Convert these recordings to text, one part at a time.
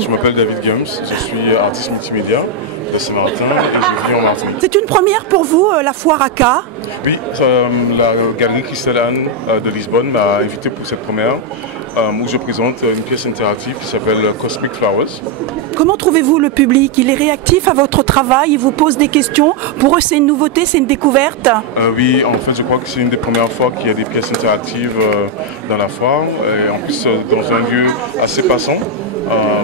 Je m'appelle David Gums, je suis artiste multimédia de Saint-Martin et je vis en Martinique. C'est une première pour vous, la foire AK? Oui, la galerie Christelle Anne de Lisbonne m'a invité pour cette première où je présente une pièce interactive qui s'appelle Cosmic Flowers. Comment trouvez-vous le public? Il est réactif à votre travail? Il vous pose des questions? Pour eux, c'est une nouveauté, c'est une découverte? Oui, en fait, je crois que c'est une des premières fois qu'il y a des pièces interactives dans la foire, et en plus dans un lieu assez passant.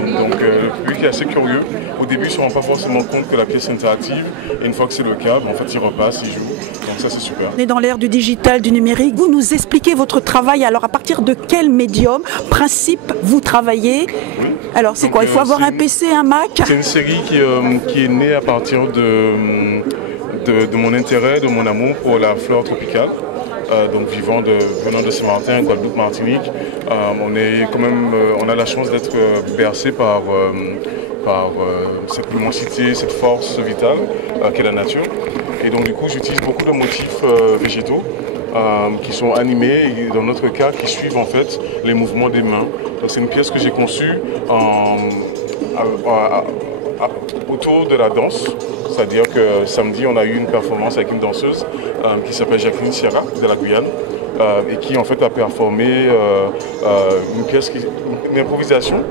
Donc le public est assez curieux. Au début, ils ne se rendent pas forcément compte que la pièce est interactive. Et une fois que c'est le cas, en fait, ils repassent, ils jouent. Donc ça, c'est super. On est dans l'ère du digital, du numérique. Vous nous expliquez votre travail. Alors, à partir de quel médium, principe, vous travaillez? Oui. Alors, c'est quoi? Il faut avoir un PC, un Mac? C'est une série qui est née à partir de mon intérêt, de mon amour pour la flore tropicale. Donc venant de Saint-Martin, Guadeloupe, Martinique, on a la chance d'être bercé par cette immensité, cette force vitale qu'est la nature. Et donc du coup j'utilise beaucoup de motifs végétaux qui sont animés et dans notre cas qui suivent en fait les mouvements des mains. C'est une pièce que j'ai conçue autour de la danse. C'est-à-dire que samedi, on a eu une performance avec une danseuse qui s'appelle Jacqueline Sierra de la Guyane et qui en fait a performé une improvisation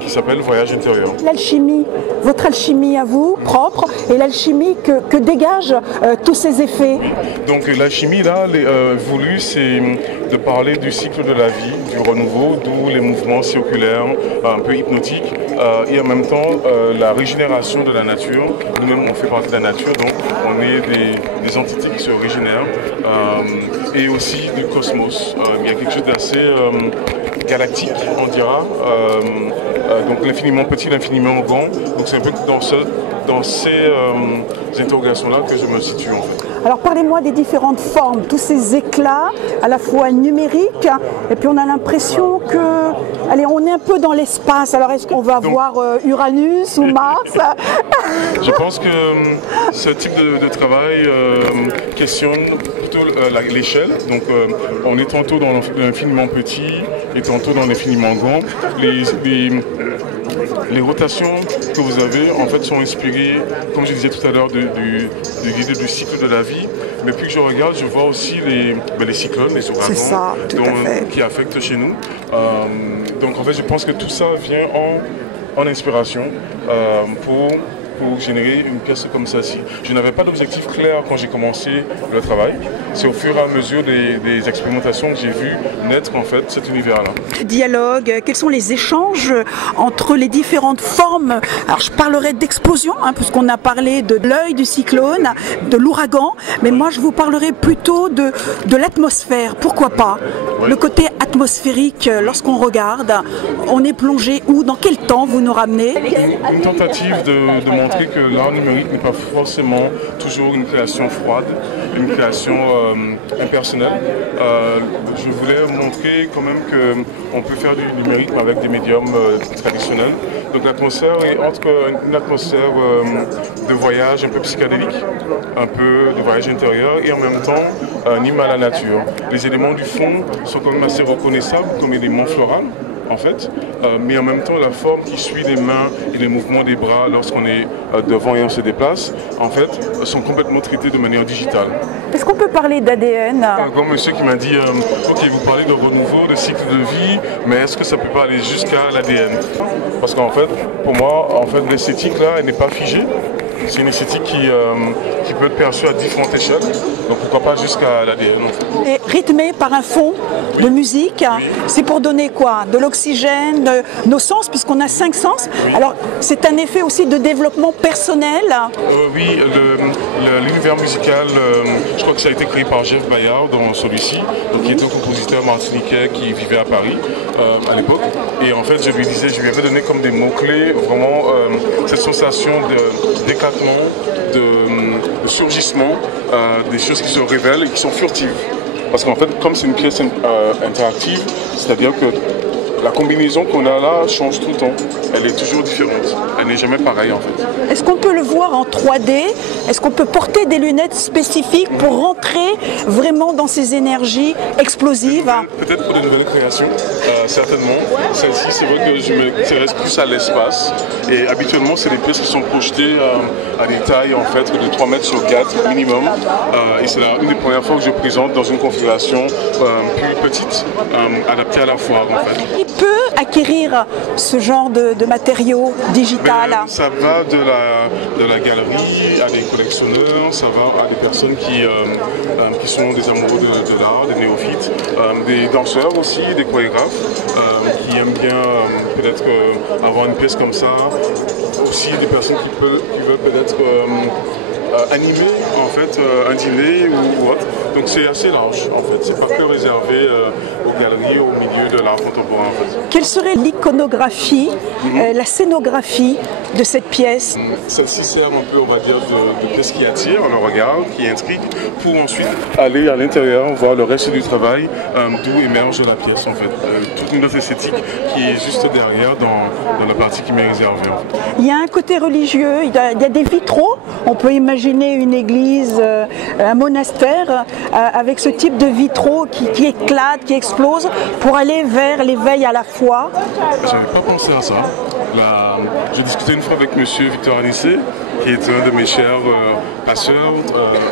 qui s'appelle Voyage intérieur. L'alchimie, votre alchimie à vous, propre, et l'alchimie que dégagent tous ces effets. Oui. Donc l'alchimie, là, voulu, c'est de parler du cycle de la vie, du renouveau, d'où les mouvements circulaires, un peu hypnotiques, et en même temps la régénération de la nature. Nous-mêmes, on fait partie de la nature, donc on est des entités qui se régénèrent, et aussi du cosmos. Il y a quelque chose d'assez galactique, on dira. Donc l'infiniment petit, l'infiniment grand. Donc c'est un peu dans ces interrogations-là que je me situe en fait. Alors parlez-moi des différentes formes, tous ces éclats à la fois numériques et puis on a l'impression que, allez, on est un peu dans l'espace. Alors est-ce qu'on va voir Uranus ou Mars? Je pense que ce type de travail questionne plutôt l'échelle. Donc on est tantôt dans l'infiniment petit et tantôt dans l'infiniment grand. Les rotations que vous avez en fait sont inspirées, comme je disais tout à l'heure, du cycle de la vie. Mais puis que je regarde, je vois aussi les cyclones, les ouragans qui affectent chez nous. Donc en fait, je pense que tout ça vient en inspiration pour générer une pièce comme celle-ci. Je n'avais pas d'objectif clair quand j'ai commencé le travail. C'est au fur et à mesure des expérimentations que j'ai vu naître en fait cet univers-là. Dialogue, quels sont les échanges entre les différentes formes? Alors je parlerai d'explosion, puisqu'on a parlé de l'œil du cyclone, de l'ouragan, mais moi je vous parlerai plutôt de l'atmosphère. Pourquoi pas? Oui. Le côté atmosphérique, lorsqu'on regarde, on est plongé où? Dans quel temps vous nous ramenez? Une tentative de montrer que l'art numérique n'est pas forcément toujours une création froide, une création impersonnelle. Je voulais montrer quand même qu'on peut faire du numérique avec des médiums traditionnels. Donc l'atmosphère est entre une atmosphère de voyage un peu psychédélique, un peu de voyage intérieur et en même temps un hymne à la nature. Les éléments du fond sont quand même assez reconnaissables comme éléments floraux. En fait, mais en même temps la forme qui suit les mains et les mouvements des bras lorsqu'on est devant et on se déplace, en fait, sont complètement traités de manière digitale. Est-ce qu'on peut parler d'ADN? Un grand monsieur qui m'a dit, ok, vous parlez de renouveau, de cycle de vie, mais est-ce que ça peut pas aller jusqu'à l'ADN? Parce qu'en fait, pour moi, en fait, l'esthétique là, elle n'est pas figée. C'est une esthétique qui peut être perçue à différentes échelles, donc pourquoi pas jusqu'à l'ADN. En fait. Et rythmé par un fond de musique, c'est pour donner quoi? De l'oxygène, nos sens, puisqu'on a 5 sens. Oui. Alors c'est un effet aussi de développement personnel. Oui, l'univers musical, je crois que ça a été créé par Jeff Bayard dans celui-ci, qui était un compositeur martiniquais qui vivait à Paris à l'époque. Et en fait, je lui avais donné comme des mots-clés, vraiment cette sensation d'éclatement, de surgissement, des choses qui se révèlent et qui sont furtives. Parce qu'en fait, comme c'est une pièce interactive, c'est-à-dire que la combinaison qu'on a là change tout le temps. Elle est toujours différente. Elle n'est jamais pareille en fait. Est-ce qu'on peut le voir en 3D? Est-ce qu'on peut porter des lunettes spécifiques pour rentrer vraiment dans ces énergies explosives? Peut-être pour de nouvelles créations, certainement. Celle-ci, c'est vrai que je m'intéresse plus à l'espace. Et habituellement, c'est des pièces qui sont projetées à des tailles en fait de 3 mètres sur 4 minimum. Et c'est une des premières fois que je présente dans une configuration plus petite, adaptée à la foire en fait. Il peut acquérir ce genre de matériaux digital? Ça va de la galerie à des collectionneurs, ça va à des personnes qui sont des amoureux de l'art, des néophytes, des danseurs aussi, des chorégraphes qui aiment bien peut-être avoir une pièce comme ça, aussi des personnes qui veulent peut-être animer en fait un dîner ou autre. Donc c'est assez large en fait, c'est pas que réservé aux galeries, au milieu de l'art contemporain en fait. Quelle serait l'iconographie, la scénographie de cette pièce? Celle-ci sert un peu, on va dire, de pièce qui attire le regard, qui intrigue, pour ensuite aller à l'intérieur, voir le reste du travail, d'où émerge la pièce en fait. Toute une autre esthétique qui est juste derrière dans la partie qui m'est réservée. En fait. Il y a un côté religieux, il y a des vitraux, on peut imaginer une église, un monastère, avec ce type de vitraux qui éclatent, qui explosent, pour aller vers l'éveil à la foi. J'avais pas pensé à ça. J'ai discuté une fois avec M. Victor Anissé, qui est un de mes chers passeurs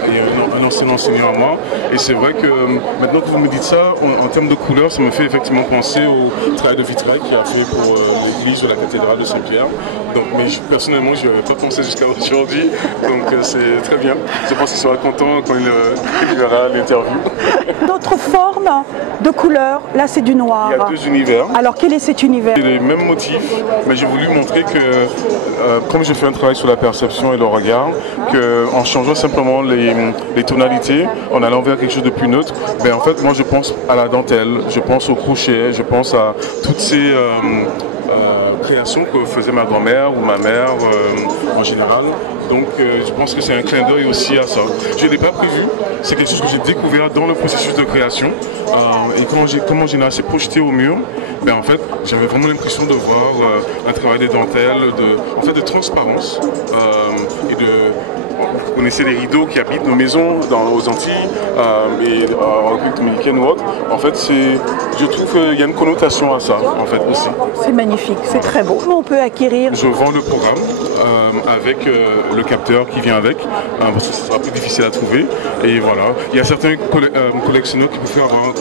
et un ancien enseignant à moi. Et c'est vrai que maintenant que vous me dites ça, en termes de couleurs, ça me fait effectivement penser au travail de vitrail qu'il a fait pour l'église de la cathédrale de Saint-Pierre. Donc, mais personnellement, je n'y avais pas pensé jusqu'à aujourd'hui. Donc c'est très bien. Je pense qu'il sera content quand il verra l'interview. D'autres formes de couleurs, là c'est du noir. Il y a 2 univers. Alors quel est cet univers? C'est les mêmes motifs, mais j'ai voulu montrer que, comme je fais un travail sur la perception et le regard, qu'en changeant simplement les tonalités, en allant vers quelque chose de plus neutre, ben en fait moi je pense à la dentelle, je pense au crochet, je pense à toutes ces créations que faisait ma grand-mère ou ma mère en général. Donc je pense que c'est un clin d'œil aussi à ça. Je ne l'ai pas prévu, c'est quelque chose que j'ai découvert dans le processus de création. Et comment j'ai assez projeté au mur, ben en fait j'avais vraiment l'impression de voir un travail des dentelles, de transparence et de... Vous connaissez les rideaux qui habitent nos maisons aux Antilles et en République dominicaine ou autre. En fait, je trouve qu'il y a une connotation à ça, en fait, aussi. C'est magnifique, c'est très beau. Comment on peut acquérir? Je vends le programme avec le capteur qui vient avec, parce que ce sera plus difficile à trouver. Et voilà, il y a certains collectionneurs qui peuvent avoir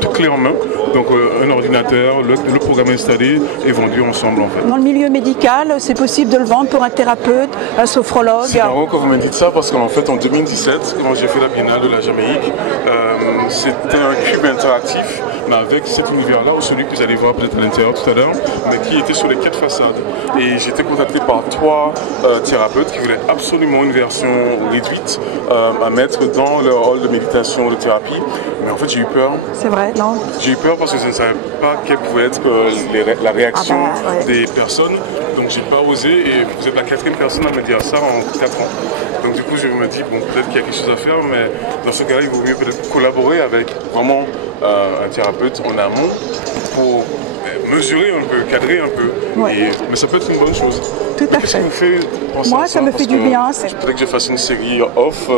tout clé en main. Donc un ordinateur, le programme installé est vendu ensemble, en fait. Dans le milieu médical, c'est possible de le vendre pour un thérapeute, un sophrologue? C'est marrant que vous me dites ça parce qu'en fait en 2017, quand j'ai fait la Biennale de la Jamaïque, c'était un cube interactif, mais avec cet univers-là, ou celui que vous allez voir peut-être à l'intérieur tout à l'heure, mais qui était sur les 4 façades. Et j'ai été contacté par 3 thérapeutes qui voulaient absolument une version réduite à mettre dans leur hall de méditation, de thérapie. Mais en fait j'ai eu peur. C'est vrai, non? J'ai eu peur parce que je ne savais pas quelle pouvait être la réaction des personnes. Donc j'ai pas osé et vous êtes la 4e personne à me dire ça en 4 ans. Donc du coup je me dis bon peut-être qu'il y a quelque chose à faire, mais dans ce cas-là il vaut mieux peut-être collaborer avec vraiment un thérapeute en amont pour mesurer un peu, cadrer un peu. Ouais. Mais ça peut être une bonne chose. Tout à fait. Qu'est-ce qui vous fait penser Moi à ça me fait du bien. Peut-être que je fasse une série off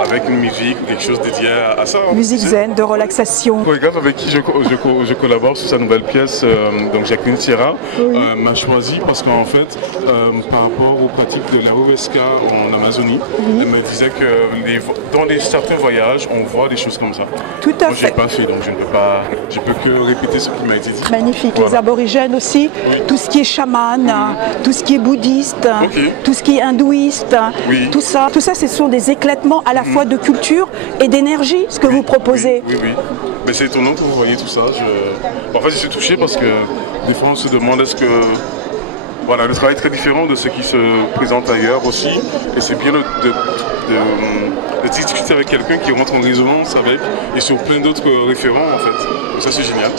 avec une musique ou quelque chose dédié à ça. Musique zen, de relaxation. Le chorégraphe avec qui je collabore sur sa nouvelle pièce, donc Jacqueline Sierra, m'a choisi parce qu'en fait, par rapport aux pratiques de la Huesca en Amazonie, elle me disait que dans certains voyages, on voit des choses comme ça. Tout à fait. Moi, je n'ai pas fait, donc je peux que répéter ce qui m'a été dit. Magnifique. Voilà. Les aborigènes aussi, tout ce qui est chaman, tout ce qui est bouddhiste, tout ce qui est hindouiste, tout ça, ce sont des éclatements à la fois de culture et d'énergie, ce que vous proposez. Oui. Mais c'est étonnant que vous voyez tout ça. En fait, je suis touché parce que des fois, on se demande est-ce que... Voilà, le travail est très différent de ce qui se présente ailleurs aussi. Et c'est bien de discuter avec quelqu'un qui rentre en résonance avec et sur plein d'autres référents, en fait. Donc ça, c'est génial.